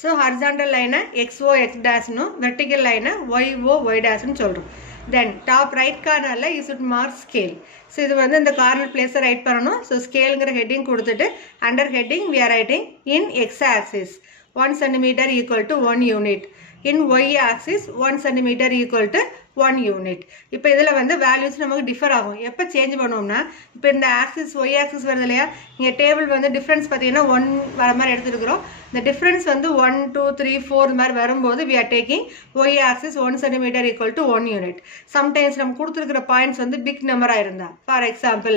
So horizontal லைனை XO X டேஷ்னு, vertical லைனை YO Y டேஷ்னு சொல்கிறோம். தென் டாப் ரைட் கார்னரில் you should mark scale. So இது வந்து இந்த கார்னர் பிளேஸை ரைட் பண்ணணும். ஸோ ஸ்கேலுங்கிற ஹெட்டிங் கொடுத்துட்டு under heading we are writing in X axis 1 centimeter equal to 1 unit. In Y axis 1 centimeter equal to 1 unit. இப்போ இதில் வந்து வேல்யூஸ் நமக்கு டிஃபர் ஆகும். எப்போ சேஞ்ச் பண்ணுவோம்னா, இப்போ இந்த ஆக்சிஸ் Y ஆக்சிஸ் வருது இல்லையா, இங்கே டேபிள் வந்து டிஃப்ரென்ஸ் பார்த்தீங்கன்னா 1 வர மாதிரி எடுத்துருக்கிறோம். இந்த டிஃப்ரென்ஸ் வந்து 1 2 3 4 இந்த மாதிரி வரும்போது we are taking Y axis 1 centimeter equal to 1 unit. Sometimes நம்ம கொடுத்துருக்கிற பாயிண்ட்ஸ் வந்து பிக் நம்பராக இருந்தா, ஃபார் எக்ஸாம்பிள்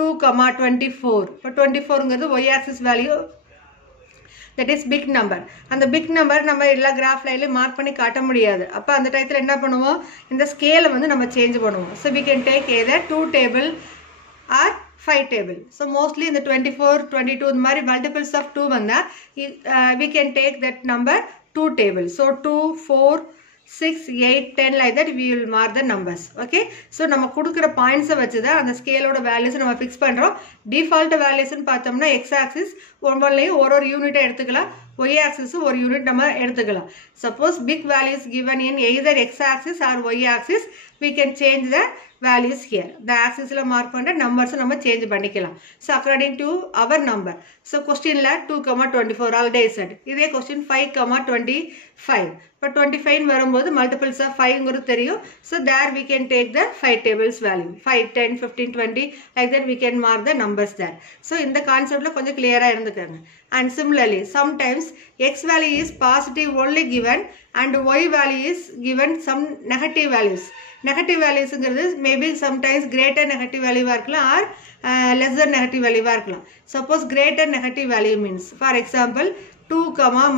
2,24. இப்போ 24ங்கிறது Y axis value, that is big number. அந்த big number நம்ம எல்லா கிராஃப் லைன்லையும் மார்க் பண்ணி காட்ட முடியாது. அப்போ அந்த டயத்தில் என்ன பண்ணுவோம், இந்த ஸ்கேலை வந்து நம்ம சேஞ்ச் பண்ணுவோம். So we can take either 2 table or 5 table. So mostly இந்த 24 22 இந்த மாதிரி multiples of 2 வந்தால் we can take that number 2 table. So 2 4 6 8 10 like that we will mark the numbers. Okay, so நம்ம கொடுக்குற பாயிண்ட்ஸை வச்சு தான் அந்த ஸ்கேலோட வேல்யூஸ் நம்ம ஃபிக்ஸ் பண்ணுறோம். டிஃபால்ட் வேல்யூஸ்ன்னு பார்த்தோம்னா எக்ஸ் ஆக்சிஸ் ஒவ்வொன்றையும் ஒரு யூனிட்டை எடுத்துக்கலாம், Y axis ஒரு யூனிட் நம்ம எடுத்துக்கலாம். Suppose pick values given in either X axis or Y axis we can change the values here. The axis la mark பண்ண numbers நம்ம change பண்ணிக்கலாம். So according to our number. So question la 2,24 already said. இதே question 5,25. இப்போ 25 வரும்போது multiples of 5ங்கிறது தெரியும். So there we can take the 5 tables value. 5, 10, 15, 20 like that we can mark the numbers there. So இந்த கான்செப்ட்ல கொஞ்சம் கிளியரா இருந்துக்கங்க. And similarly sometimes X value is positive only given and Y value is given some negative values. Negative values maybe sometimes greater negative value இருக்கலாம் or lesser negative value இருக்கலாம். Suppose greater negative value means for example 2,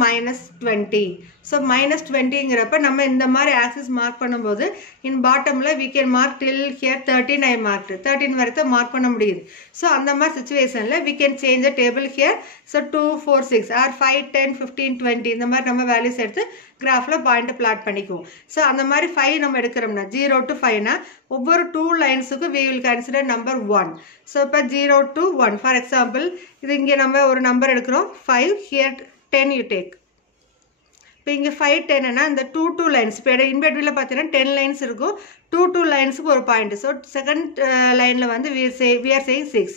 minus 20. So minus 20ங்கிறப்ப நம்ம இந்த மாதிரி axis mark பண்ணும்போது in bottomல we can mark till here 13 I marked. 13 வரைக்கும் mark பண்ண முடியுது. So அந்த மாதிரி situationல we can change the table here. So 2, 4, 6 or 5, 10, 15, 20 இந்த மாதிரி நம்ம values எடுத்து கிராஃப்ல பாயிண்ட் பிளாட் பண்ணிக்குவோம். ஸோ அந்த மாதிரி 5 நம்ம எடுக்கிறோம்னா 0 to 5னா ஒவ்வொரு 2 லைன்ஸுக்கு we will consider number 1. So இப்போ 0 to 1 ஃபார் எக்ஸாம்பிள் இது இங்கே நம்ம ஒரு நம்பர் எடுக்கிறோம் 5, here 10 you take. இப்போ இங்கே 5 10னா இந்த 2 லைன்ஸ் இப்போ இன்வெர்டில் பார்த்தீங்கன்னா 10 லைன்ஸ் இருக்கும். 2 லைன்ஸுக்கு ஒரு பாயிண்ட். ஸோ செகண்ட் லைனில் வந்து we are saying 6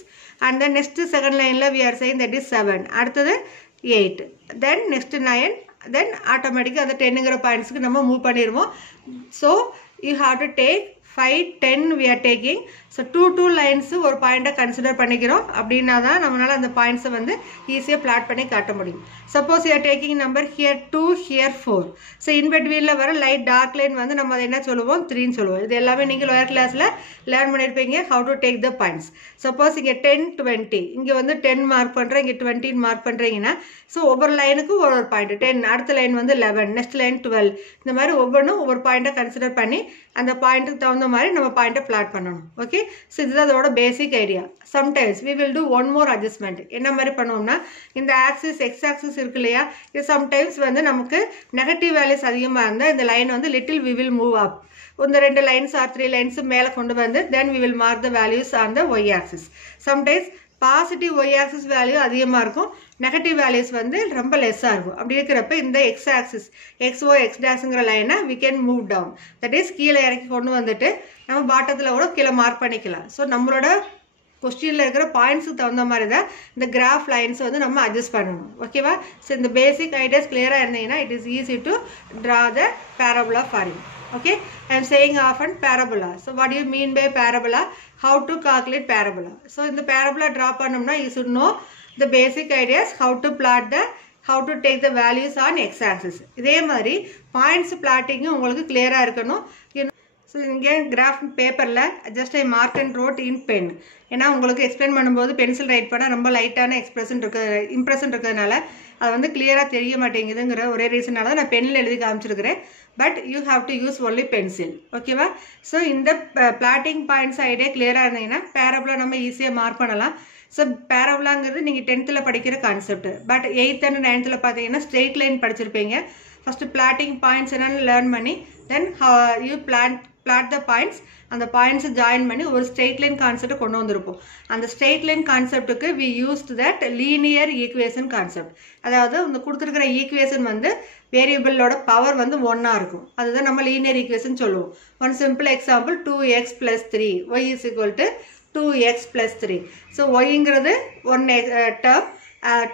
and then next second லைனில் we are saying that is 7, அடுத்தது 8, then next 9, then automatically அந்த 10ங்கிற பாயிண்ட்ஸ்க்கு நம்ம மூவ் பண்ணிடுவோம். So you have to take 5, 10 we are taking. So 2 lines ஒரு பாயிண்ட்டை கன்சிடர் பண்ணிக்கிறோம். அப்படின்னா தான் நம்மளால் அந்த பாயிண்ட்ஸை வந்து ஈஸியாக பிளாட் பண்ணி காட்ட முடியும். Suppose you are taking number here 2, here 4. So இன்வெர்டில் வர லைட் டார்க் லைன் வந்து நம்ம அதை என்ன சொல்லுவோம் 3ன்னு சொல்லுவோம். இது எல்லாமே நீங்கள் லோயர் கிளாஸில் லேர்ன் பண்ணியிருப்பீங்க how to take the points. Suppose இங்கே 10, 20 இங்கே வந்து 10 மார்க் பண்ணுறேன், இங்கே 20 மார்க் பண்ணுறீங்கன்னா ஸோ ஒவ்வொரு லைனுக்கும் ஒரு பாயிண்ட் 10, அடுத்த லைன் வந்து 11, நெக்ஸ்ட் லைன் 12, இந்த மாதிரி ஒவ்வொன்றும் ஒவ்வொரு பாயிண்ட்டை கன்சிடர் பண்ணி அந்த பாயிண்ட்டுக்கு தகுந்த மாதிரி நம்ம பாயிண்ட்டை பிளாட் பண்ணணும். ஓகே, ஸோ இதுதான் அதோட basic idea. Sometimes we will do one more adjustment. என்ன மாதிரி பண்ணுவோம்னா இந்த ஆக்சிஸ் எக்ஸ் ஆக்சிஸ் இருக்கு இல்லையா, இது சம்டைம்ஸ் வந்து நமக்கு நெகட்டிவ் வேல்யூஸ் அதிகமாக இருந்தால் இந்த லைன் வந்து little we will move up. இந்த 2 லைன்ஸ் ஆர் 3 லைன்ஸ் மேலே கொண்டு வந்து then we will mark the values on the Y axis. Sometimes positive Y axis value அதிகமாக இருக்கும், நெகட்டிவ் வேல்யூஸ் வந்து ரொம்ப லெஸ்ஸாக இருக்கும். அப்படி இருக்கிறப்ப இந்த எக்ஸ் ஆக்சிஸ் XO X டேஷ்ங்கிற லைனை we can move down. That is கீழே இறக்கி கொண்டு வந்துட்டு நம்ம பாட்டத்தில் கூட கீழே மார்க் பண்ணிக்கலாம். ஸோ நம்மளோட கொஸ்டினில் இருக்கிற பாயிண்ட்ஸுக்கு தகுந்த மாதிரி தான் இந்த கிராஃப் லைன்ஸ் வந்து நம்ம அட்ஜஸ்ட் பண்ணணும். ஓகேவா? ஸோ இந்த பேசிக் ஐடியாஸ் கிளியராக இருந்தீங்கன்னா it is easy to draw the parabola for you. Okay, I am saying often parabola. So what do you mean by parabola? How to calculate parabola? So in the parabola draw பண்ணோம்னா you should know the basic ideas, how to take the values on x axis. இதே மாதிரி points பிளாட்டிங்கும் உங்களுக்கு கிளியராக இருக்கணும். So இங்கே graph பேப்பரில் just I mark and wrote in pen. ஏன்னா உங்களுக்கு எக்ஸ்பிளைன் பண்ணும்போது பென்சில் ரைட் பண்ணால் ரொம்ப லைட்டான இம்ப்ரெஷன் இருக்கிறதுனால அது வந்து கிளியராக தெரிய மாட்டேங்குதுங்கிற ஒரே ரீசனால தான் நான் பென்னில் எழுதி காமிச்சிருக்கிறேன். But you have to use only pencil. ஓகேவா? ஸோ இந்த பிளாட்டிங் பாயிண்ட்ஸ் ஐடியா கிளியராக இருந்தீங்கன்னா பேரபோலா நம்ம ஈஸியாக மார்க் பண்ணலாம். ஸோ பேரபோலாங்கிறது நீங்கள் 10th படிக்கிற concept. But 8th and 9th பார்த்தீங்கன்னா ஸ்ட்ரெயிட் லைன் படிச்சிருப்பீங்க. ஃபஸ்ட்டு பிளாட்டிங் பாயிண்ட்ஸ் என்னென்னு லேர்ன் பண்ணி then you plot the points அந்த points join பண்ணி ஒரு straight line concept கொண்டு வந்திருப்போம். அந்த straight line conceptக்கு we used that linear equation concept. அதாவது இந்த கொடுத்திருக்கிற equation வந்து variable ஓட power வந்து 1 இருக்கும். அதுதான் நம்ம linear equation சொல்லுவோம். One simple example 2x plus 3 y is equal to 2x plus 3. So yங்கிறது one term,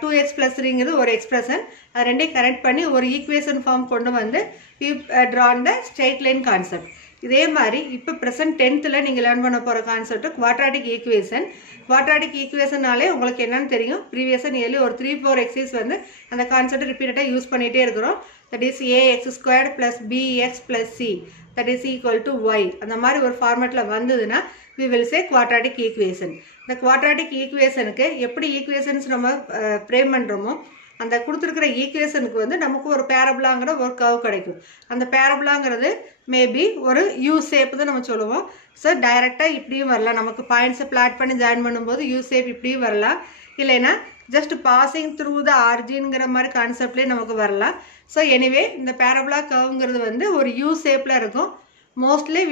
2x plus 3ங்கிறது ஒரு expression. அது ரெண்டையும் கனெக்ட் பண்ணி ஒரு equation form கொண்டு வந்து we drawn the straight line concept. இதே மாதிரி இப்போ present 10thல நீங்க லேர்ன் பண்ண போற கான்செப்ட் quadratic equation. quadratic equationனாலே உங்களுக்கு என்னன்னு தெரியும். ப்ரீவியஸா நியர்லி ஒரு 3-4 எக்ஸசைஸ் வந்து அந்த கான்செப்ட் ரிப்பீட்டடா யூஸ் பண்ணிட்டே இருக்கிறோம். that is ax² plus bx plus c that is equal to y. அந்த மாதிரி ஒரு ஃபார்மட்ல வந்ததுன்னா we will say quadratic equation. இந்த quadratic equationக்கு எப்படி equations நம்ம ஃப்ரேம் பண்றோமோ அந்த கொடுத்திருக்கிற ஈக்குவேஷனுக்கு வந்து நமக்கு ஒரு பேரபோலாங்கற ஒரு கர்வ் கிடைக்கும். அந்த பேரபோலாங்கிறது மேபி ஒரு U ஷேப் தான் நம்ம சொல்லுவோம். சோ டைரக்ட்டா இப்படியும் வரலாம். நமக்கு பாயிண்ட்ஸ் பிளாட் பண்ணி ஜாயின் பண்ணும்போது U ஷேப் இப்படியும் வரலாம். இல்லைனா ஜஸ்ட் பாசிங் த்ரூ தி ஆரிஜின்ங்கற மாதிரி கான்செப்ட்லயே நமக்கு வரலாம். சோ எனிவே இந்த பேரபோலா கர்வ்ங்கிறது வந்து ஒரு U ஷேப்ல இருக்கும். Mostly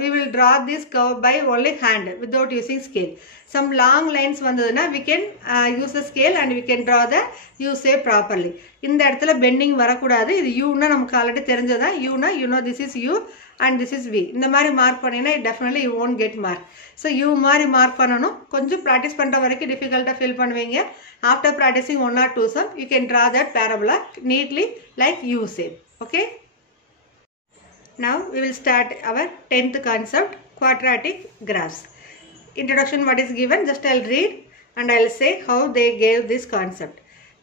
we will draw this curve by only hand without using scale. Some long lines vandaduna we can use the scale and we can draw the U shape properly. இந்த இடத்துல bending வரக்கூடாது. இது U னா நமக்கு already தெரிஞ்சதா. U னா you know this is U and this is V. இந்த மாதிரி mark பண்ணினா definitely you won't get mark. So U மாதிரி மார்க் பண்ணனும். கொஞ்சம் பிராக்டீஸ் பண்ற வரைக்கும் difficult ஆ ஃபீல் பண்ணுவீங்க. After practicing one or two some you can draw that parabola neatly like U shape. Okay? Now we will start our 10th concept, quadratic graphs. Introduction what is given, just I'll read and I'll say how they gave this concept.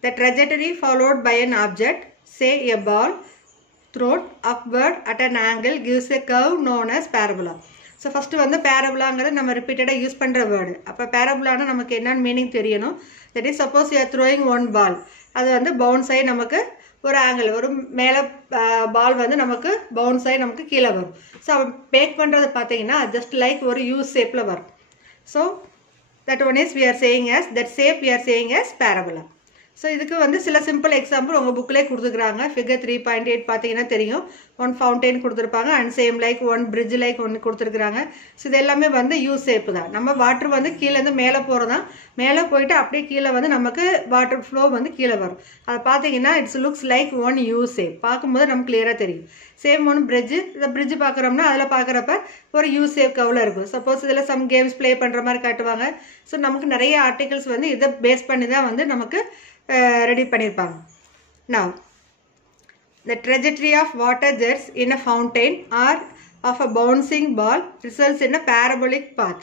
The trajectory followed by an object, say a ball, thrown upward at an angle gives a curve known as parabola. So first வந்து parabola-ங்கிறது நம்ம repeatedly use பண்ற word. அப்ப parabola-னா நமக்கு என்ன meaning தெரியணும். That is suppose you are throwing one ball. அது வந்து bounce ஆகி நமக்கு ஒரு ஆங்கிள் ஒரு மேலே பால் வந்து நமக்கு பவுன்ஸ் ஆகி நமக்கு கீழே வரும். ஸோ பேக் பண்ணுறது பார்த்தீங்கன்னா ஜஸ்ட் லைக் ஒரு யூ ஷேப்பில் வரும். So that one is we are saying as that shape we are saying as parabola. So இதுக்கு வந்து சில சிம்பிள் எக்ஸாம்பிள் உங்கள் புக்கிலே கொடுத்துருக்குறாங்க. ஃபிகர் 3.8 பார்த்தீங்கன்னா தெரியும். ஒன் ஃபவுண்டைன் கொடுத்துருப்பாங்க and same like one bridge like ஒன்று கொடுத்துருக்குறாங்க. ஸோ இது எல்லாமே வந்து யூ ஷேப்பு தான். நம்ம வாட்டர் வந்து கீழேருந்து மேலே போகிறதான், மேலே போயிட்டு அப்படியே கீழே வந்து நமக்கு வாட்டர் ஃப்ளோ வந்து கீழே வரும். அதை பார்த்தீங்கன்னா it's looks like one U shape. பார்க்கும்போது நமக்கு கிளியராக தெரியும். சேம் ஒன் பிரிட்ஜ், இந்த பிரிட்ஜ் பார்க்குறோம்னா அதில் பார்க்குறப்ப ஒரு யூ ஷேப் கவில் இருக்கும். சப்போஸ் இதில் சம் கேம்ஸ் ப்ளே பண்ணுற மாதிரி காட்டுவாங்க. ஸோ நமக்கு நிறைய ஆர்டிகல்ஸ் வந்து இதை பேஸ் பண்ணி தான் வந்து நமக்கு ரெடி பண்ணியிருப்பாங்க. Now the trajectory of water jets in a fountain or of a bouncing ball results in a parabolic path.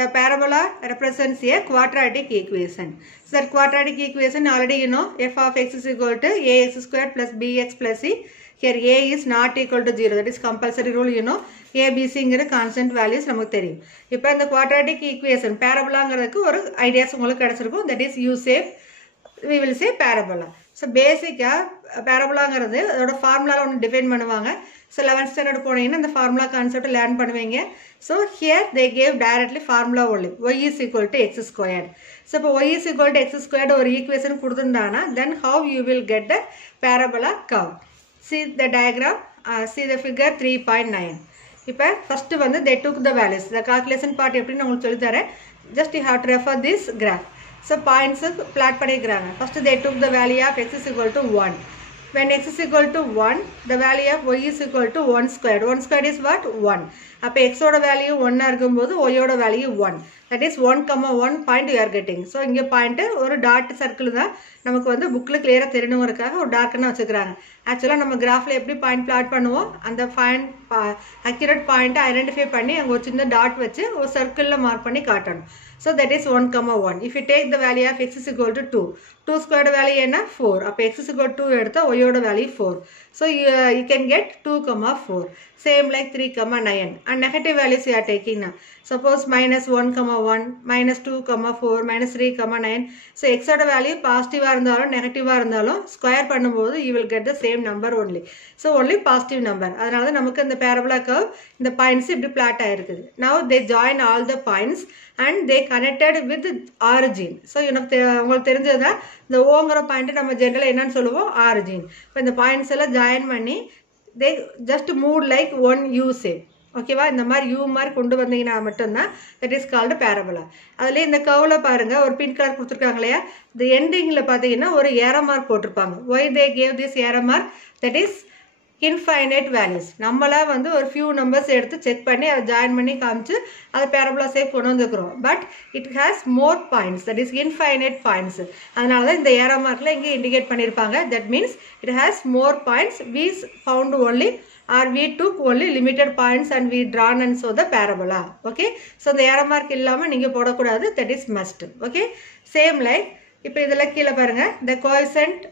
The parabola represents a quadratic equation. So that quadratic equation already you know, f of x is equal to ax² plus bx plus c. Here a is not equal to 0. That is compulsory rule you know. a b c ங்கிற constant values நமக்கு தெரியும். இப்போ இந்த quadratic equation parabola-ங்கிறதுக்கு ஒரு ideas உங்களுக்கு கிடைச்சிருக்கும். That is u shape. We will say parabola. So பேசிக்கா பேரபோலாங்கிறது அதோட ஃபார்முலாவில் ஒன்று டிஃபைன் பண்ணுவாங்க. ஸோ 11th ஸ்டாண்டர்ட் போனீங்கன்னா இந்த ஃபார்முலா கான்செப்ட் லேர்ன் பண்ணுவீங்க. So here they gave directly formula only y is equal to x². So இப்போ y is equal to x² ஒரு ஈக்குவேஷன் கொடுத்துருந்தாங்கன்னா then how you will get the parabola curve. See the diagram, see the figure 3.9. இப்போ first வந்து they took the values. The calculation part எப்படின்னு உங்களுக்கு சொல்லித்தரேன். Just you have to refer this graph. So points plot பண்ணிக்கிறாங்க. First they took the value of x is equal to 1. When x is equal to 1, the value of y is equal to 1 squared. 1 squared is what? 1. அப்போ x ஓட value 1 இருக்கும்போது y ஓட value 1. That is 1,1 point you are getting. So இங்கே point ஒரு dot circle தான் நமக்கு வந்து புக்கில் கிளியராக தெரியணுங்கிறதுக்காக ஒரு டார்க்குன்னு வச்சுக்கிறாங்க. ஆக்சுவலாக நம்ம கிராஃபில் எப்படி பாயிண்ட் பிளாட் பண்ணுவோம், அந்த பாயிண்ட் அக்யூரேட் பாயிண்ட்டை ஐடென்டிஃபை பண்ணி அங்கே ஒரு சின்ன டாட் வச்சு ஒரு சர்க்கிளில் மார்க் பண்ணி காட்டணும். So that is 1,1. If you take the value of x is equal to 2. 2 squared value என்ன 4. அப்போ x is equal to 2 எடுத்தா y ஓட value 4. So you can get 2,4. Same like 3,9. And negative values you are taking now. Suppose minus 1,1, minus 2,4, minus 3,9. So x ஓட value positive இருந்தாலும் negative இருந்தாலும் square பண்ணும்போது you will get the same number only. So only positive number. அதனால நமக்கு இந்த parabola curve இந்த points இப்படி plot ஆயிருக்குது. Now they join all the points and they connected with origin. So உங்களுக்கு தெரிஞ்சதுதான் இந்த ஓங்கிற பாயிண்ட் நம்ம ஜெனரலாக என்னன்னு சொல்லுவோம் ஆரிஜின். இப்போ இந்த பாயிண்ட்ஸ் எல்லாம் ஜாயின் பண்ணி they just moved like one U shape. ஓகேவா, இந்த மாதிரி யூ மாதிரி கொண்டு வந்தீங்கன்னா மட்டும்தான் தட் இஸ் கால்டு பேரபோலா. அதுலேயே இந்த கர்வில் பாருங்க ஒரு பிங்க் கலர் கொடுத்துருக்காங்க இல்லையா, இந்த எண்டிங்கில் பார்த்தீங்கன்னா ஒரு ஏரோ மார்க் போட்டிருப்பாங்க. Why they gave this arrow mark, that is infinite values. நம்மளா வந்து ஒரு ஃபியூ நம்பர்ஸ் எடுத்து செக் பண்ணி அதை ஜாயின் பண்ணி காமிச்சு அதை பேரபோலா ஷேப் கொண்டு வந்துக்கிறோம். But it has more points, that is infinite points. அதனால தான் இந்த ஏரோ மார்க்கில் இங்கே இண்டிகேட் பண்ணியிருப்பாங்க. That means it has more points. we found only or we took only limited points and we drawn and so the parabola. Okay, so the arrow mark இல்லாம நீங்க போடக்கூடாது, that is must. Okay, same like இப்போ இதெல்லாம் கீழே பாருங்க, the coefficient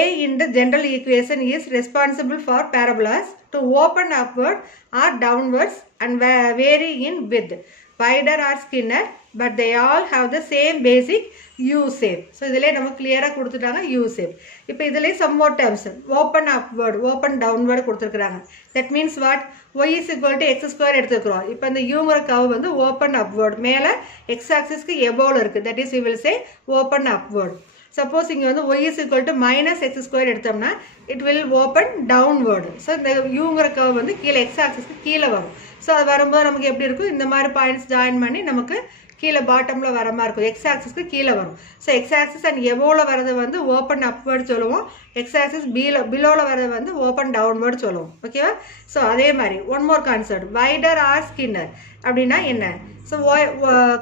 A in the general equation is responsible for parabolas to open upward or downwards and vary in width, wider or skinner, but they all have the same basic U shape. So இதிலே நம்ம clear-ஆ கொடுத்துட்டாங்க U shape. இப்போ இதிலே some more terms, open upward, open downward கொடுத்துருக்காங்க. That means what? Y is equal to x square எடுத்துக்கிறோம். இப்போ இந்த Uங்கிற curve வந்து open upward, மேலே x axis-க்கு above இருக்கு. That is we will say open upward. Suppose இங்க வந்து y is equal to minus x square எடுத்தோம்னா it will open downward. So இந்த Uங்கிற curve வந்து கீழே x axis-க்கு கீழே வரும். So அது வரும்போது நமக்கு எப்படி இருக்கும், இந்த மாதிரி பாயிண்ட்ஸ் ஜாயின் பண்ணி நமக்கு கீழே பாட்டம்ல வர மாதிரி இருக்கும். எக்ஸ் ஆக்சிஸ்க்கு கீழே வரும். ஸோ எக்ஸ் ஆக்சிஸ் அண்ட் எபோவில் வரது வந்து ஓப்பன் அப்வர்டு சொல்லுவோம். எக்ஸ் ஆக்சிஸ் பிலோவில் வரது வந்து ஓப்பன் டவுன்வர்டு சொல்லுவோம். ஓகேவா? ஸோ அதே மாதிரி one more concept, wider or skinner அப்படின்னா என்ன? ஸோ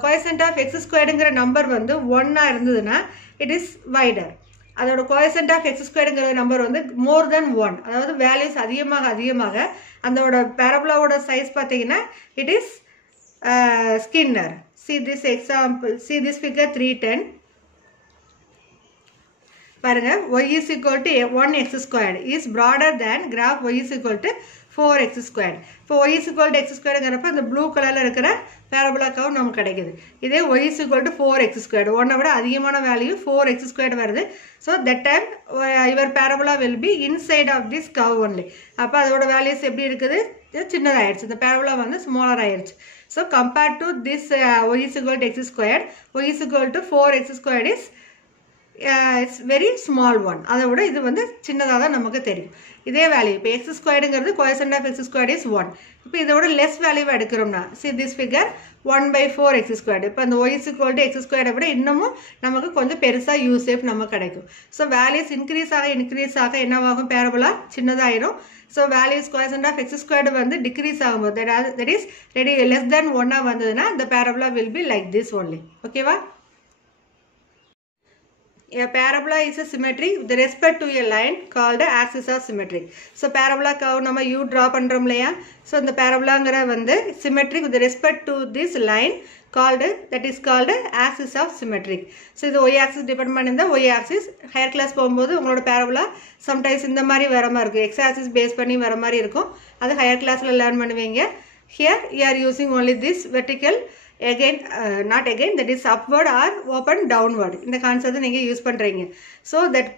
கோஎஃபிஷியன்ட் ஆஃப் எக்ஸ் ஸ்கொயர்டுங்கிற நம்பர் வந்து 1 இருந்ததுன்னா இட் இஸ் வைடர். அதோட கோஎஃபிஷியன்ட் ஆஃப் எக்ஸ் ஸ்கொயர்டுங்கிற நம்பர் வந்து மோர் தென் 1, அதாவது வேல்யூஸ் அதிகமாக அதோட பேரபோலாவோட சைஸ் பார்த்தீங்கன்னா it is skinner. See this example, see this figure 310. பாருங்க, y is equal to 1x squared is broader than graph y is equal to 4x squared. இப்போ y is equal to x squaredங்கிறப்ப இந்த blue கலரில் இருக்கிற parabola curve நமக்கு கிடைக்குது. இதே y is equal to 4x squared, 1 விட அதிகமான வேல்யூ 4x squared வருது. So that time your parabola will be inside of this curve only. அப்போ அதோட வேல்யூஸ் எப்படி இருக்குது, சின்னதாகிடுச்சு. இந்த பேரபோலா வந்து ஸ்மாலர் ஆயிடுச்சு. So compared to this y is equal to x squared, y is equal to 4x squared is it's very small one. அதை விட இது வந்து சின்னதாக தான் நமக்கு தெரியும். இதே வேல்யூ இப்போ எக்ஸ் ஸ்கொயர்டுங்கிறது coefficient of x squared is 1. இப்போ இதோட லெஸ் வேல்யூ எடுக்கிறோம்னா see this figure 1/4x squared. இப்போ அந்த y is equal to x squared விட இன்னமும் நமக்கு கொஞ்சம் பெருசாக யூ ஷேப் நமக்கு கிடைக்கும். ஸோ வேல்யூஸ் இன்க்ரீஸ் ஆக என்னவாகும், பேரபோலா சின்னதாயிரும். So values coefficient of x squared வந்து டிக்ரீஸ் ஆகும்போது தட் இஸ் லெஸ் தென் 1 வந்ததுன்னா the parabola will be like this only. ஓகேவா? A parabola is a symmetry with respect to a line called the axis of symmetric. So parabola curve நம்ம u draw பண்றோம் இல்லையா, so இந்த parabolaங்கற வந்து symmetric with respect to this line called, that is called axis of symmetric. So இது y axis depend பண்ணிருந்தா y axis, higher class போகும்போது உங்களோட parabola sometimes இந்த மாதிரி வர மாதிரி இருக்கும், x axis பேஸ் பண்ணி வர மாதிரி இருக்கும். அது higher classல லேர்ன் பண்ணுவீங்க. Here you are using only this vertical, again not again, that is upward or open downward. இந்த கான்செப்ட் நீங்க யூஸ் பண்றீங்க. So that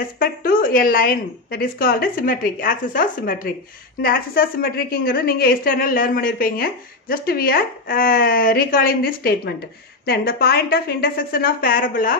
respect to a line, that is called symmetric, axis of symmetric. இந்த axis of symmetricங்கிறது நீங்க external learn பண்ணிருப்பீங்க. Just we are recalling this statement. Then the point of intersection of parabola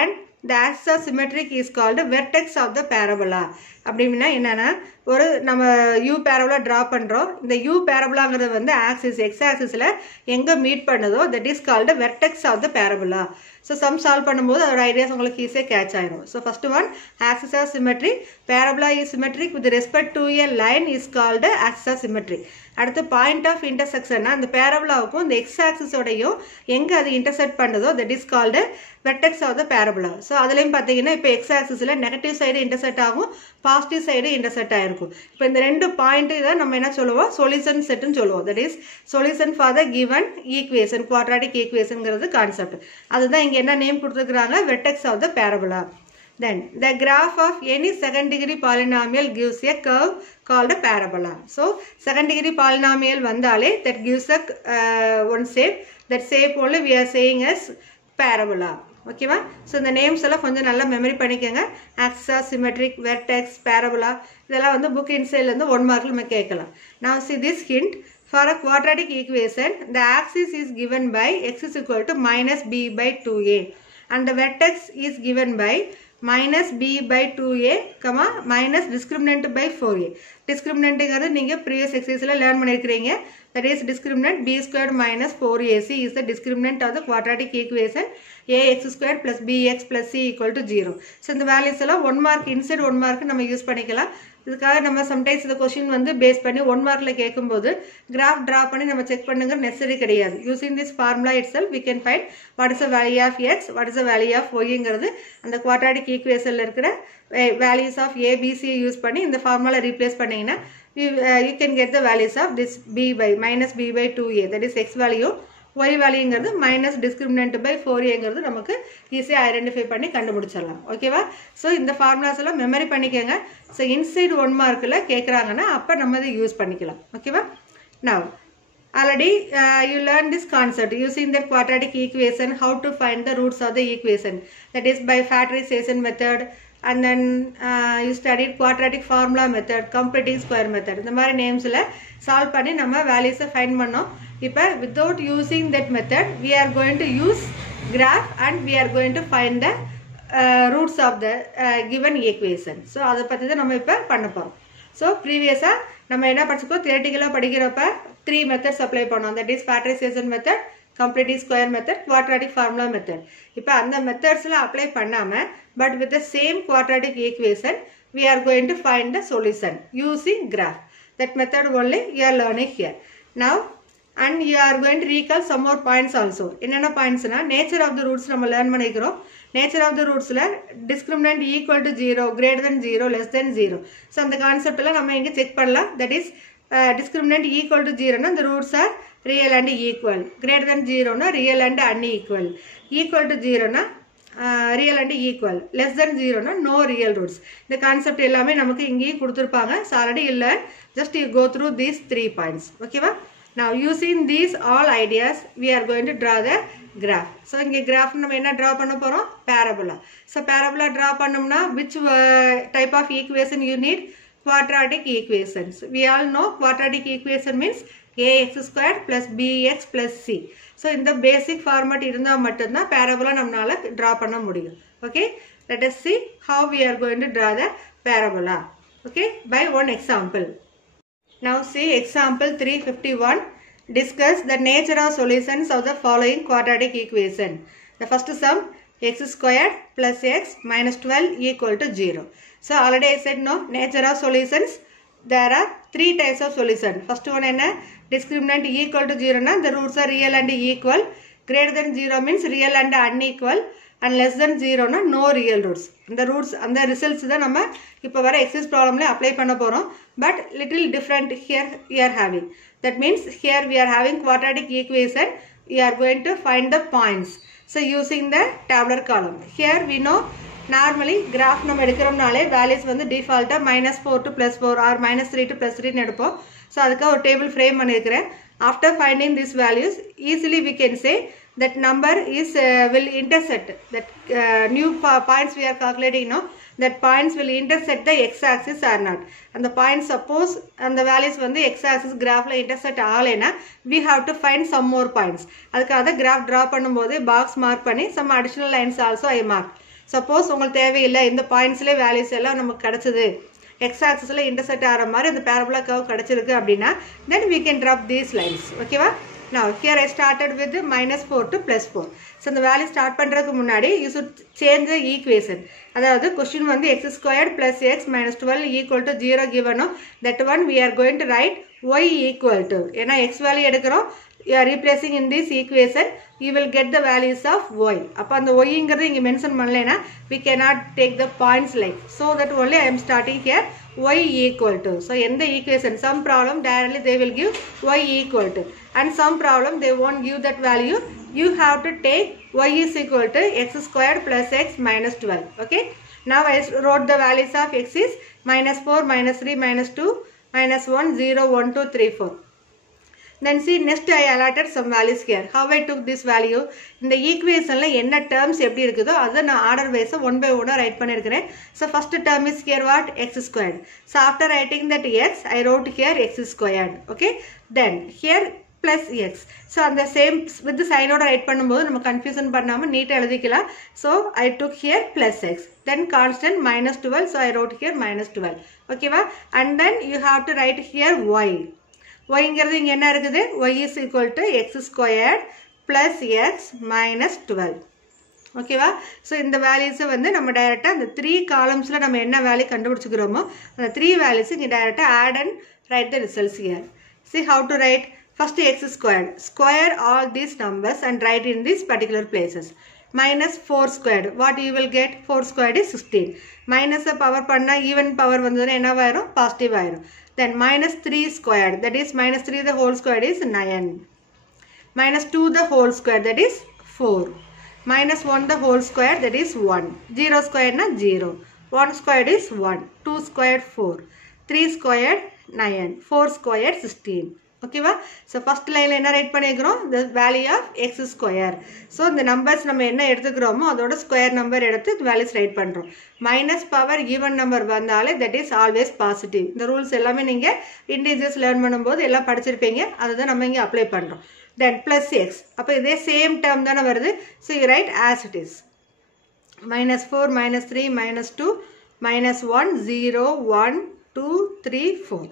and the axis of symmetric is called vertex of the parabola. அப்படின்னா என்னன்னா, ஒரு நம்ம u parabola draw பண்றோம். இந்த u parabolaங்கிறது வந்து axis x ஆக்சிஸ்ல எங்க meet பண்ணுதோ that is called vertex of the parabola. So some solve பண்ணும்போது அதோட ஐடியாஸ் உங்களுக்கு ஈஸியாக கேட்ச் ஆயிரும். So first one, axis of symmetry. Parabola is symmetric with respect to a line is called axis of symmetry. அடுத்து point of intersection, அந்த பேரபோலாவுக்கும் இந்த x ஆக்சிஸோடையும் எங்கே அது இன்டர்செக்ட் பண்ணுதோ that is called vertex of the parabola. So அதுலேயும் பார்த்தீங்கன்னா இப்போ எக்ஸ் ஆக்சிஸில் நெகட்டிவ் சைடு இன்டர்செக்ட் ஆகும், பாசிட்டிவ் சைடு இன்டர்செக்ட் ஆகிருக்கும். இப்போ இந்த ரெண்டு பாயிண்ட் இதை நம்ம என்ன சொல்லுவோம், சொல்யூஷன் செட்டுன்னு சொல்லுவோம். That is solution for the given equation, quadratic ஈக்குவேஷன்ங்கிறது கான்செப்ட். அதுதான் இங்கே என்ன நேம் கொடுத்துருக்குறாங்க, vertex of the parabola. Then the graph of any second degree polynomial gives a curve called a parabola. So second degree polynomial vandale that gives a one shape. That shape only we are saying as parabola. Okay va? So the names alla konja nalla memory panikkenga. Axis, symmetric, vertex, parabola. Idella vandu book inside la 1 mark la kekkalam. Now see this hint. For a quadratic equation, the axis is given by x is equal to minus b by 2a and the vertex is given by minus b by 2a, minus discriminant by 4a. Discriminant is the previous exercise learn பண்ணிருக்கீங்க. That is discriminant b squared minus 4ac is the discriminant of the quadratic equation ax squared plus bx plus c equal to 0. So இந்த values எல்லாம் 1 mark inside 1 mark நம்ம use பண்ணிக்கலாம். இதுக்காக நம்ம sometimes இந்த question வந்து base பண்ணி 1 மார்க்ல கேட்கும்போது கிராஃப் டிரா பண்ணி நம்ம செக் பண்ணுங்க நெசசரி கிடையாது. Using this formula itself we can find what is the value of x, what is the value of y ங்கிறது அந்த குவாட்ராட்டிக் ஈக்குவேஷன்ல இருக்கிற values of a b c use பண்ணி இந்த ஃபார்முலா ரீப்ளேஸ் பண்ணீங்கன்னா you can get the values of this b by minus b by 2a, that is x value, y value ங்கிறது minus discriminant by 4a ங்கிறது நமக்கு ஈஸியா identify பண்ணி கண்டுபிடிச்சிடலாம். ஓகேவா? சோ இந்த ஃபார்முலாஸ் எல்லாம் மெமரி பண்ணிக்கங்க. சோ இன்சைட் 1 மார்க்ல கேக்குறாங்கன்னா அப்ப நம்ம இத யூஸ் பண்ணிக்கலாம். ஓகேவா? Now already you learned this concept using the quadratic equation, how to find the roots of the equation, that is by factorization method, and then you studied quadratic formula method, completing square method. இந்த மாதிரி நேம்ஸ்ல solve பண்ணி நம்ம வேல்யூஸை find பண்ணோம். இப்போ without using that method we are going to use graph and we are going to find the roots of the given equation. So அதை பத்தி தான் நம்ம இப்போ பண்ண போறோம். So previously நம்ம என்ன படிச்சோம், theoretically படிக்கிறப்ப 3 methods apply பண்ணோம். That is factorization method, completing square method, quadratic formula method. இப்போ அந்த methodsல apply பண்ணாம but with the same quadratic equation we are going to find the solution using graph. That method only you are learning here. Now and you are going to recall some more points also. என்னென்ன points na nature of the roots நம்ம learn பண்ணிக்கிறோம். nature of the rootsல discriminant equal to 0, greater than 0, less than 0. so அந்த கான்செப்ட்ல நம்ம இங்க check பண்ணலாம். that is discriminant equal to 0 na the roots are real and equal, greater than 0 na real and unequal, equal to 0 na real and equal, less than 0 na no real roots. இந்த concept எல்லாமே நமக்கு இங்கேயே கொடுத்திருப்பாங்க. so already you learn, just you go through these 3 points. okay va? Now using these all ideas we are going to draw the graph. so inge graph நம்ம என்ன draw பண்ண போறோம், parabola. so parabola draw பண்ணோம்னா which type of equation you need, quadratic equations. we all know quadratic equation means ax squared plus bx plus c. so in the basic format இருந்தா மட்டும் தான் parabola நம்மால draw பண்ண முடியும். okay, let us see how we are going to draw the parabola. okay, by one example. Now see example 351. Discuss the nature of solutions of the following quadratic equation. The first sum, x squared plus x minus 12 equal to 0. So already I said no, nature of solutions. There are 3 types of solution. First one is discriminant equal to 0 na the roots are real and equal, greater than 0 means real and unequal, and less than 0 na no real roots. The roots and the results தான் நம்ம இப்போ வர exercise problemல apply பண்ண போறோம். but little different here we are having. that means here we are having quadratic equation, we are going to find the points. so using the tabular column, here we know normally graph நம்ம எடுக்கிறோம்னாலே values வந்து default -4 to +4 or -3 to +3 ன்னு எடுப்போம். so அதுக்கு ஒரு table frame பண்ணிருக்கிறேன். after finding these values easily we can say that number is will intersect that new points we are calculating now, that points will intersect the x-axis or not. and the points suppose and the values வந்து x-axis graphல intersect ஆகலைனா we have to find some more points. அதுக்காக graph draw பண்ணும்போது box mark பண்ணி some additional lines also I mark. suppose உங்களுக்கு தேவையில்லை இந்த pointsல values எல்லாம் நமக்கு கிடைச்சது, x-axisல intersect ஆகிற மாதிரி இந்த parabola curve கிடைச்சிருக்கு அப்படின்னா then we can drop these lines. ஓகேவா? now here I started with -4 to +4. so the value start பண்றதுக்கு முன்னாடி you should change the equation. அதாவது question வந்து x squared plus x minus 12 equal to 0 given. that one we are going to write y equal to, ஏன்னா x value எடுக்கிறோம், you are replacing in this equation, you will get the values of y. அப்ப அந்த y ங்கிறது இங்க mention பண்ணலைனா we cannot take the points like, so that only I am starting here y equal to. so in the equation some problem directly they will give y equal to, and some problem they won't give that value, you have to take y is equal to x squared plus x minus 12. okay, now I wrote the values of x is -4, -3, -2, -1, 0, 1, 2, 3, 4. then see next I allotted some values here. how I took this value, இந்த equationல என்ன terms எப்படி இருக்குதோ அதை நான் order wise one by one write பண்ணிருக்கிறேன். so first term is here what, x squared. so after writing that x I wrote here x squared. okay, then here plus x. So on the same with the sign order write பண்ணும்போது நம்ம confusion பண்ணாம நீட்டா எழுதிக்கலாம். So I took here plus x. Then constant minus 12. So I wrote here minus 12. Okay va? And then you have to write here y. Y ங்கிறது இங்க என்ன இருக்குது? Y is equal to x squared plus x minus 12. Okay va? So இந்த values வந்து நம்ம டைரக்டா அந்த 3 columnsல நம்ம என்ன வேல்யூ கண்டுபிடிச்சுக்கிறோமோ அந்த 3 values இங்க டைரக்டா add and write the results here. See how to write. First x squared. Square all these numbers and write in these particular places. Minus 4 squared. What you will get? 4 squared is 16. Minus the power panna even power vandhuna enna vairum? Positive vairum. Then minus 3 squared. That is minus 3 the whole squared is 9. Minus 2 the whole squared. That is 4. Minus 1 the whole square. That is 1. 0 squared na 0. 1 squared is 1. 2 squared 4. 3 squared 9. 4 squared 16. Okay va? So first line என்ன write பண்ணிக்கிறோம்? The value of x square. So இந்த numbers நம்ம என்ன எடுத்துக்கிறோமோ அதோட square number எடுத்து values write பண்றோம். Minus power even number வந்தாலே that is always positive. இந்த rules எல்லாமே நீங்க integers learn பண்ணும்போது எல்லாம் படிச்சிருப்பீங்க. அதுதான் நம்ம இங்க apply பண்றோம். Then plus x. அப்ப இதே same term தான வருது. So you write as it is. Minus 4, minus 3, minus 2, minus 1, 0, 1, 2, 3, 4.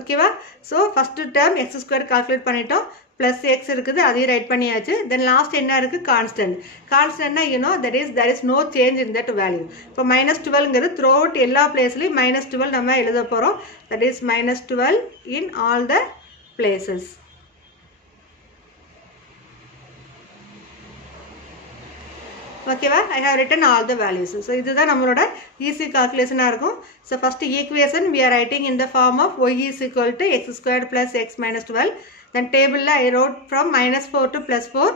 Okay va? So first term x square calculate பண்ணிட்டோம் plus x இருக்குது அதையும் write பண்ணியாச்சு. Then last என்ன இருக்கு? Constant. Constant you know that is there is no change in that value. இப்போ minus 12 ங்கிறது throughout எல்லா placeலயும் minus 12 நம்ம எழுத போறோம். That is minus 12 in all the places. Okay va? I have written all the values. So இதுதான் நம்மளோட easy calculation இருக்கும். So first equation we are writing in the form of y is equal to x squared plus x minus 12. Then table I wrote from minus 4 to plus 4.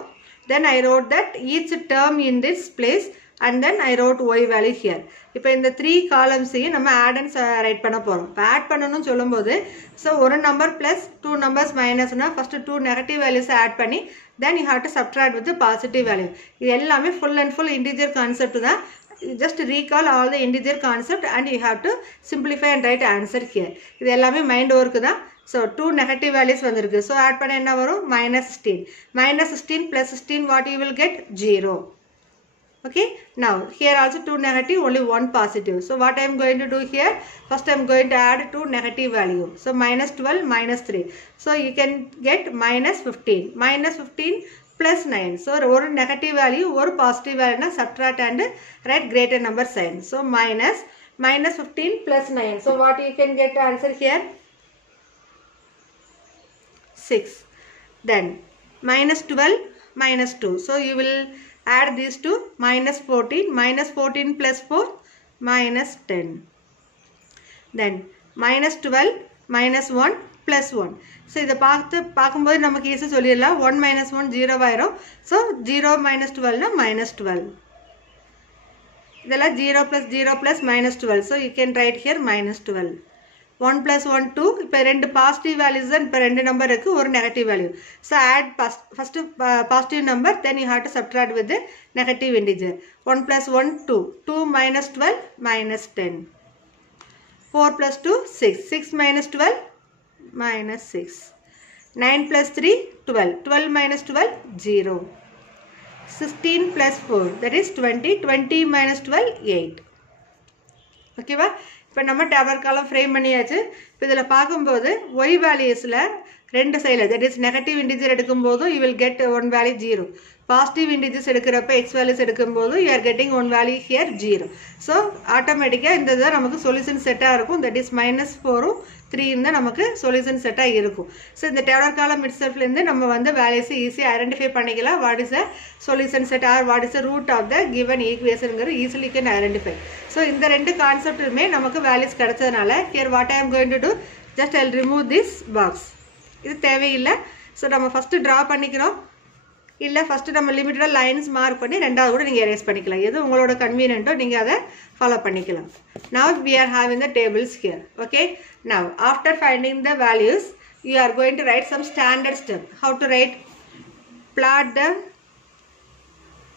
Then I wrote that each term in this place and then I wrote y value here. இப்போ இந்த 3 columns நம்ம add and write பண்ண போறோம். இப்போ add பண்ணனும் சொல்லும்போது so ஒரு number plus 2 numbers minus னா first 2 negative values add பண்ணி then you have to subtract with the positive value. இது எல்லாமே full and full integer concept தான். Just recall all the integer concept and you have to simplify and write answer here. இது எல்லாமே mind work தான். So 2 negative values வந்திருக்கு. So add பண்ண என்ன வரும்? minus 16. Minus 16 plus 16 what you will get? 0. Okay, now here also 2 negative, only 1 positive. So what I am going to do here? First I am going to add 2 negative value. So minus 12 minus 3. So you can get minus 15. Minus 15 plus 9. So one negative value, one positive value na subtract and write greater number sign. So minus 15 plus 9. So what you can get answer here? 6. Then minus 12 minus 2. So you will add these two. Minus 14. Minus 14 plus 4 minus 10. Then minus 12 minus 1 plus 1. So இதை பார்க்கும்போது நமக்கு ஈஸியாக சொல்லிடலாம். 1 minus 1 0 ஆயிரும். So 0 minus 12 na minus 12. இதெல்லாம் 0 plus 0 plus minus 12. So you can write here minus 12. 1 plus 1 2. இப்போ ரெண்டு positive values தான். இப்போ ரெண்டு நம்பர் இருக்கு, ஒரு negative value. So add first positive number, then you have to subtract with negative integer. 1 plus 1 2. 2 minus 12 minus 10. 4 plus 2 6. 6 minus 12 minus 6. 9 plus 3 12. 12 minus 12 0. 16 plus 4 that is 20. 20 minus 12 8. ஓகேவா? இப்போ நம்ம டேபர் காலம் frame பண்ணியாச்சு. இப்போ இதில் பார்க்கும்போது ஒய் வேல்யூஸில் ரெண்டு சைடில் தட் இஸ் நெகட்டிவ் இன்டிஜர் எடுக்கும்போதும் you will get one value 0. Positive integers எடுக்கிறப்ப எக்ஸ் வேல்யூஸ் எடுக்கும்போது you are getting one value here 0. So ஆட்டோமேட்டிக்காக இந்த தான் நமக்கு சொல்யூஷன் செட்டாக இருக்கும். தட் இஸ் minus 4ம் 3 தான் நமக்கு சொல்யூஷன் செட்டாக இருக்கும். ஸோ இந்த டேபர் காலம் மிட் செல்ஃப்லேருந்து நம்ம வந்து வேல்யூஸ் ஈஸியாக ஐடென்டிஃபை பண்ணிக்கலாம். What is a solution set or what is a root of the given ஈக்குவேஷனுங்கிறது ஈஸிலி கேன் ஐடென்டிஃபை. ஸோ இந்த ரெண்டு கான்செப்ட்டுமே நமக்கு வேல்யூஸ் கிடைச்சதுனால here what I am going to do, just I will remove this box. இது தேவையில்லை. So நம்ம first draw பண்ணிக்கிறோம். இல்லை ஃபஸ்ட்டு நம்ம லிமிட்டடாக லைன்ஸ் மார்க் பண்ணி ரெண்டாவது கூட நீங்கள் எரேஸ் பண்ணிக்கலாம். எது உங்களோட கன்வீனியன்ட்டோ நீங்கள் அதை ஃபாலோ பண்ணிக்கலாம். Now we are having the tables here. Okay. Now after finding the values, you are going to write some standard step. How to write? Plot the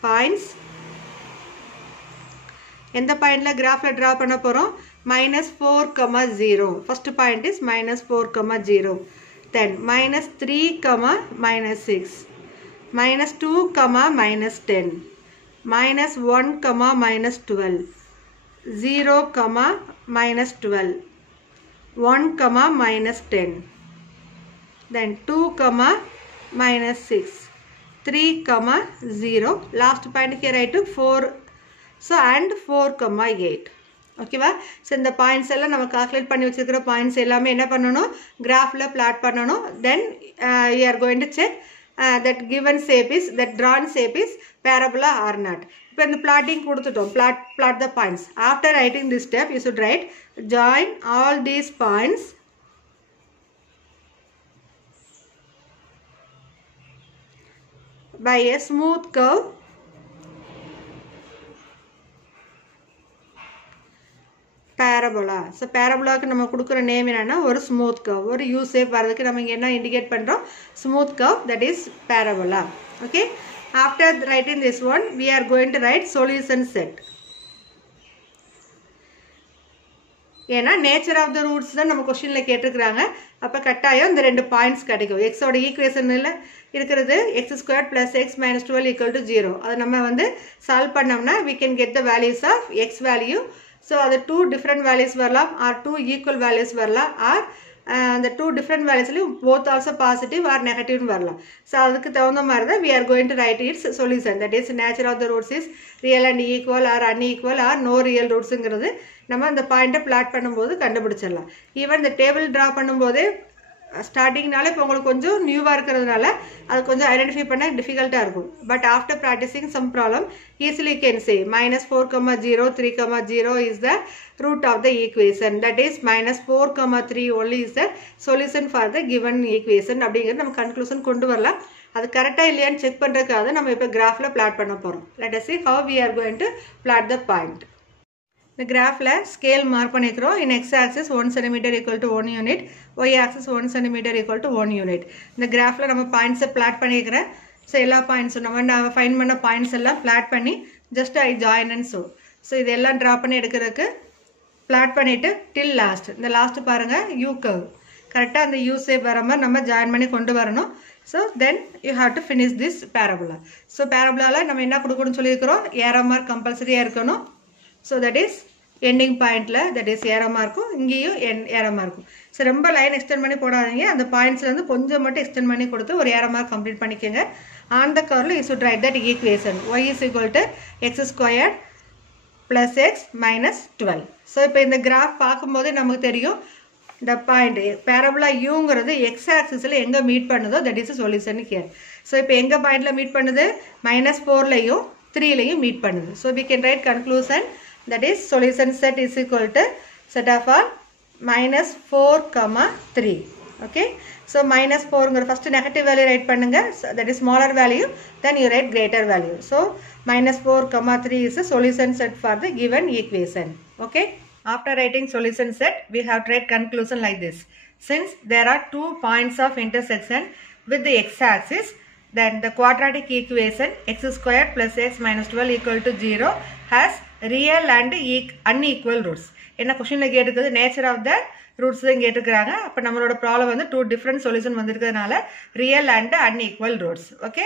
points. எந்த பாயிண்ட்ல கிராஃப்ல ட்ரா பண்ண போகிறோம்? -4, 0. First point is -4, 0. then minus 3 comma minus 6, minus 2 comma minus 10, minus 1 comma minus 12, 0 comma minus 12, 1 comma minus 10, then 2 comma minus 6, 3 comma 0, last point here I took 4, so and 4 comma 8. ஓகேவா? So இந்த points எல்லாம் நம்ம calculate பண்ணி வச்சுருக்கிற points எல்லாமே என்ன பண்ணணும், கிராஃபில் பிளாட் பண்ணணும். Then you are going to check that given shape is, that drawn shape is parabola or not. இப்போ இந்த பிளாட்டிங் கொடுத்துட்டோம், plot the points. After writing this step you should write join all these points by a smooth curve parabola. So parabola க்கு நம்ம கொடுக்கிற name என்னன்னா ஒரு smooth curve, ஒரு U shape வரதுக்கு நம்ம இங்க என்ன இண்டிகேட் பண்றோம், smooth curve, that is parabola. Okay, after writing this one we are going to write solution set. ஏன்னா நேச்சர் ஆஃப் த ரூட்ஸ் தான் நம்ம கொஸ்டின்ல கேட்டிருக்காங்க. அப்ப கட்டாயம் இந்த ரெண்டு பாயிண்ட்ஸ் கிடைக்கும். x ஓட ஈக்குவேஷன்ல இருக்கிறது x² + x - 12 = 0. அதை நம்ம வந்து சால்வ் பண்ணோம்னா we can get the values of x value. So அது 2 different values வரலாம், or 2 equal values வரலாம், or the 2 different values both also positive or negative வரலாம். So அதுக்கு தகுந்த மாதிரி தான் we are going to write its solution. That is nature of the roots is real and equal or unequal or no real rootsங்கிறது நம்ம அந்த பாயிண்ட்டை plot பண்ணும்போது கண்டுபிடிச்சிடலாம். ஈவன் இந்த டேபிள் ட்ரா பண்ணும்போதே ஸ்டார்டிங்னால இப்போ உங்களுக்கு கொஞ்சம் நியூவாக இருக்கிறதுனால அது கொஞ்சம் ஐடென்டிஃபை பண்ண டிஃபிகல்ட்டாக இருக்கும். But after practising some problem easily can say -4,0 3,0 is the root of the equation, that is -4,3 only is the solution for the given equation அப்படிங்கிறது நம்ம கன்க்ளூஷன் கொண்டு வரலாம். அது கரெக்டாக இல்லையான்னு செக் பண்ணுறதுக்காக நம்ம இப்போ கிராஃபில் பிளாட் பண்ண போகிறோம். Let us see how we are going to plot the point. இந்த கிராஃபில் ஸ்கேல் மார்க் பண்ணிக்கிறோம். In x axis 1 cm = 1 unit, y axis 1 cm = 1 unit. இந்த கிராஃபில் நம்ம பாயிண்ட்ஸை பிளாட் பண்ணிக்கிறேன். ஸோ எல்லா பாயிண்ட்ஸும் நம்ம ஃபைன் பண்ண பாயிண்ட்ஸ் எல்லாம் பிளாட் பண்ணி just I join and so இதெல்லாம் ட்ரா பண்ணி எடுக்கிறதுக்கு பிளாட் பண்ணிவிட்டு டில் லாஸ்ட், இந்த லாஸ்ட்டு பாருங்கள் யூ கர்வ், கரெக்டாக அந்த யூ ஷேப் வர மாதிரி நம்ம ஜாயின் பண்ணி கொண்டு வரணும். So then you have to finish this parabola. So பேரபோலாவில் நம்ம என்ன கொடுக்கணும்னு சொல்லியிருக்கிறோம், ஏரோ மார்க் கம்பல்சரியாக இருக்கணும். ஸோ தட் இஸ் எண்டிங் பாயிண்டில் தட் இஸ் ஏரமாக இருக்கும், இங்கேயும் ஏரமாக இருக்கும். ஸோ ரொம்ப லைன் எக்ஸ்டெண்ட் பண்ணி போடாதீங்க, அந்த பாயிண்ட்ஸ்லேருந்து கொஞ்சம் மட்டும் எக்ஸ்டெண்ட் பண்ணி கொடுத்து ஒரு ஏரோ மார்க் கம்ப்ளீட் பண்ணிக்கோங்க. ஆன் த கர்வில் you should write that equation y is equal to x² + x - 12. So இப்போ இந்த கிராஃப் பார்க்கும்போது நமக்கு தெரியும் இந்த பாயிண்ட் பேரபோலா யூங்கிறது எக்ஸ் ஆக்சிஸில் எங்கே மீட் பண்ணுதோ that is solution here. So இப்போ எங்கே பாயிண்டில் மீட் பண்ணுது, -4லையும் 3லையும் மீட் பண்ணுது. So we can write conclusion, that is solution set is equal to set of all -4, 3. Okay, so -4ங்கிற first negative value write பண்ணுங்க, that is smaller value, then you write greater value. So -4, 3 is a solution set for the given equation. Okay, after writing solution set we have to write conclusion like this. Since there are 2 points of intersection with the x-axis, then the quadratic equation x² + x - 12 = 0 has real and unequal roots. என்ன கொஸ்டினில் கேட்டுருக்குது, nature of the roots தான் கேட்டுருக்குறாங்க. அப்போ நம்மளோட problem வந்து 2 different solution வந்திருக்கிறதுனால real and unequal roots. Okay.